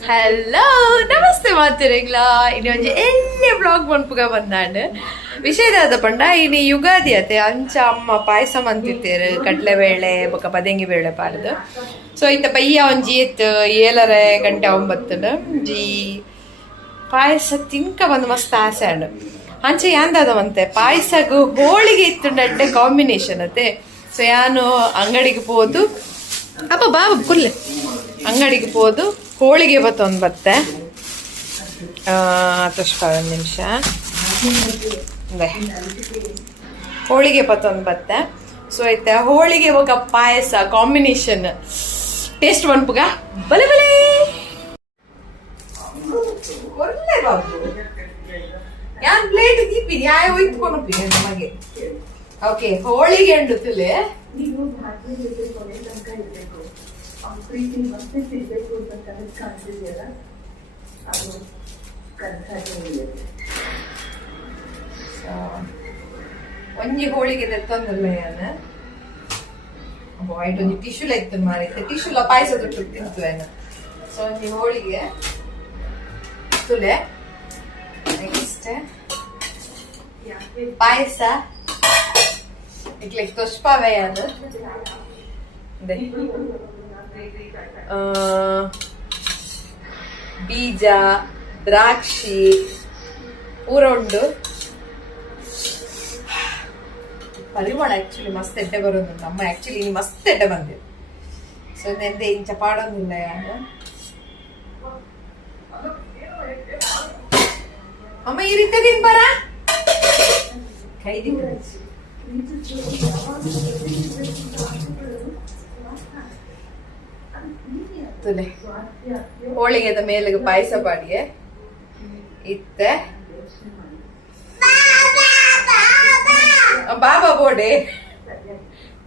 Hello ನಮಸ್ತೆ ಮಾತಿರೆಗ್ಲಾ ಇನ್ನು ಒಂಜಿ ಎಲ್ಲಿ ಬ್ಲಾಗ್ ಮನ್ಪುಗ ಬಂದಾಂಡ್ ವಿಷಯದ ಪಂಡ ಇನ್ನು ಯುಗಾದಿ ಅತೆ ಅಂಚ ಅಮ್ಮ ಪಾಯಸ ಮಂತಿತ್ತೇರು ಕಡ್ಲೆಬೇಳೆ ಬೊಕ ಬದಂಗಿ ಬೇಳೆ ಪಾರ್ದು ಸೊ ಇಂತ ಪಯ್ಯ ಒಂಜಿ ಎತ್ತು 7:30 ಜಿ ಪಾಯಸ ತಿನ್ಕ ಬಂದು ಮಸ್ತ್ ಆಸೆ ಅಂಡ್ ಅಂಚೆ ಯಾಂದಾದವಂತೆ ಪಾಯಸಗೂ ಹೋಳಿಗೆ ಇತ್ತುಂಡೆ ಕಾಂಬಿನೇಷನ್ ಅತೆ ಸೊ ಯಾನು ಅಂಗಡಿಗೆ ಹೋದು ಅಪ್ಪ ಬಾಬು ಕುಲ್ಲೆ ಅಂಗಡಿಗೆ ಹೋದು ಹೋಳಿಗೆ ಬತ್ತೊಂದು ಬತ್ತೆ ತುಷ್ಪ ಒಂದು ನಿಮಿಷ ಹೋಳಿಗೆ ಬತ್ತೊಂದು ಬತ್ತೆ ಸೊ ಐತೆ ಹೋಳಿಗೆ ಬೊಕ ಪಾಯಸ ಕಾಂಬಿನೇಷನ್ ಟೇಸ್ಟ್ ಮನ್ಪುಗ ಬಲೆ ಬಲೆ ಒಳ್ಳೆ ಬಾಬು ಯಾನ್ ಪ್ಲೇಟ್ ದೀಪಿನಿ ಯಾಯ ಒಯ್ದುಕೊಂಡು ನಮಗೆ ಓಕೆ ಹೋಳಿಗೆ ಅಂಡು ತುಲೆ ನೀವು ಪ್ರೀತಿ ಮತ್ತೆ ಸಿಗ್ಬೇಕು ಅಂತ ಕನಸು ಕಾಣ್ತಿದ್ಯಲ್ಲ ಅದು ಕನಸಾಗಿ ಒಂಜಿ ಹೋಳಿಗೆ ತೆತ್ತೊಂದಲ್ಲ ಯಾನ ವೈಟ್ ಒಂಜಿ ಟಿಶ್ಯೂಲ ಇತ್ತು ಮಾರೈತೆ ಟಿಶ್ಯೂಲ ಪಾಯಸ ತೊಟ್ಟು ತಿಂತು ಏನ ಸೊ ಒಂಜಿ ಹೋಳಿಗೆ ತುಲೆ ನೆಕ್ಸ್ಟ್ ಪಾಯಸ ಇಟ್ಲಿಕ್ಕೆ ತುಷ್ಪವೇ ಅದು ಬೀಜ ದ್ರಾಕ್ಷಿ ಪೂರ ಉಂಡು ಪರಿಮಳ ಆಕ್ಚುಲಿ ಮಸ್ತ್ ಎಡ್ಡೆ ಬರೋದು ಅಮ್ಮ ಆಕ್ಚುಲಿ ಮಸ್ತ್ ಎಡ್ಡೆ ಬಂದಿದೆ ಸೊ ನೆಂದೆ ಇಂಚ ಪಾಡೋದಿಲ್ಲ ಯಾರು ಅಮ್ಮ ಈ ರೀತಿ ತಿನ್ ಬರ ಕೈ ತುಲೆ ಹೋಳಿಗೆದ ಮೇಲೆಗೆ ಪಾಯಸ ಪಾಡಿಗೆ ಇತ್ತೆ ಬಾಬಾ ಬೋಡೆ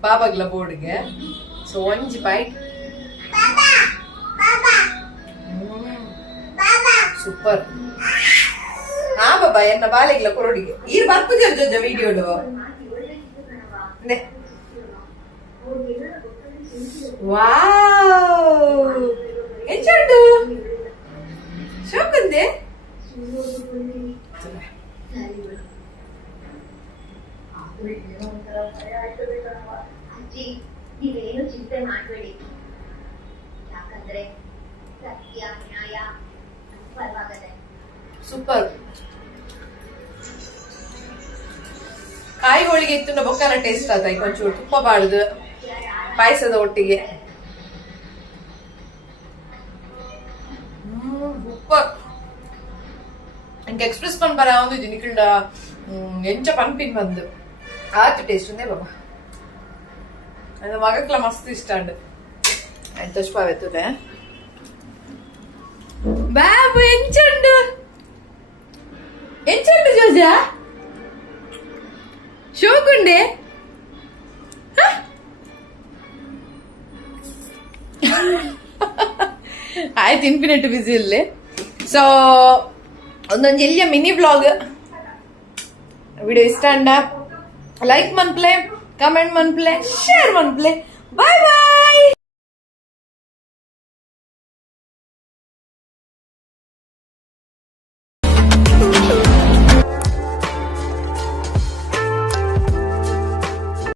ಬಾಬಾಗ್ಲ ಬೋರ್ಡ್ಗೆ ಸೊ ಒಂಜಿ ಪಾಯಿಂಟ್ ಸೂಪರ್ ಹಾ ಬಾಬಾ ಎನ್ನ ಬಾಲೆಗ್ಲ ಕೊರಡಿಗೆ ಈರ್ ಬರ್ಪುಜ ಜೊಜ ವಿಡಿಯೋಡು ವಾವ್ ಎಂಚುಂಡು ಶೋಕಂದೆ ನೀವೇನು ಚಿಂತೆ ಮಾಡಬೇಡಿ ಯಾಕಂದ್ರೆ ಸತ್ಯ ನ್ಯಾಯ ಪರವಾಗದೆ ಸೂಪರ್ ಕಾಯಿ ಹೋಳಿಗೆ ಇತ್ತು ಬೊಕ್ಕನ ಟೇಸ್ಟ್ ಆತ ಒಂಚೂರು ತುಪ್ಪ ಬಾಳ್ದು ಪಾಯಸದ ಒಟ್ಟಿಗೆ ಸೂಪರ್ എനിക്ക് എക്സ്പ്രസ് പൺ പറയാവുന്ന ജനിക്കണ്ട ಎಂಚ ಪನ್ಪಿನ್ ಬಂದು ಆತು ಟೇಸ್ಟ್ ಉಂದೇ ಬಾಬಾ ನನ್ನ ಮಗಕ್ಲ ಮಸ್ತ್ ಇಷ್ಟ ಅಂಡ್ ಎಂತ ತುಷ್ಪಾವೆತ್ತುಲೆ ಬಾಬು ಎಂಚುಂಡು ಎಂಚುಂಡು ಜೋಜಾ ಶೋಕುಂಡೆ ಆಯ್ತು ಇನ್ಫಿನಿಟ್ ಬಿಸಿ ಇಲ್ಲಿ ಸೊ ಒಂದೊಂದು ಎಲ್ಲಿಯ ಮಿನಿ ಬ್ಲಾಗ್ ವಿಡಿಯೋ ಇಷ್ಟ ಅಂಡ ಲೈಕ್ ಮನ್ಪ್ಲೆ ಕಮೆಂಟ್ ಮನ್ಪ್ಲೆ ಶೇರ್ ಮನ್ಪ್ಲೆ ಬಾಯ್ ಬಾಯ್.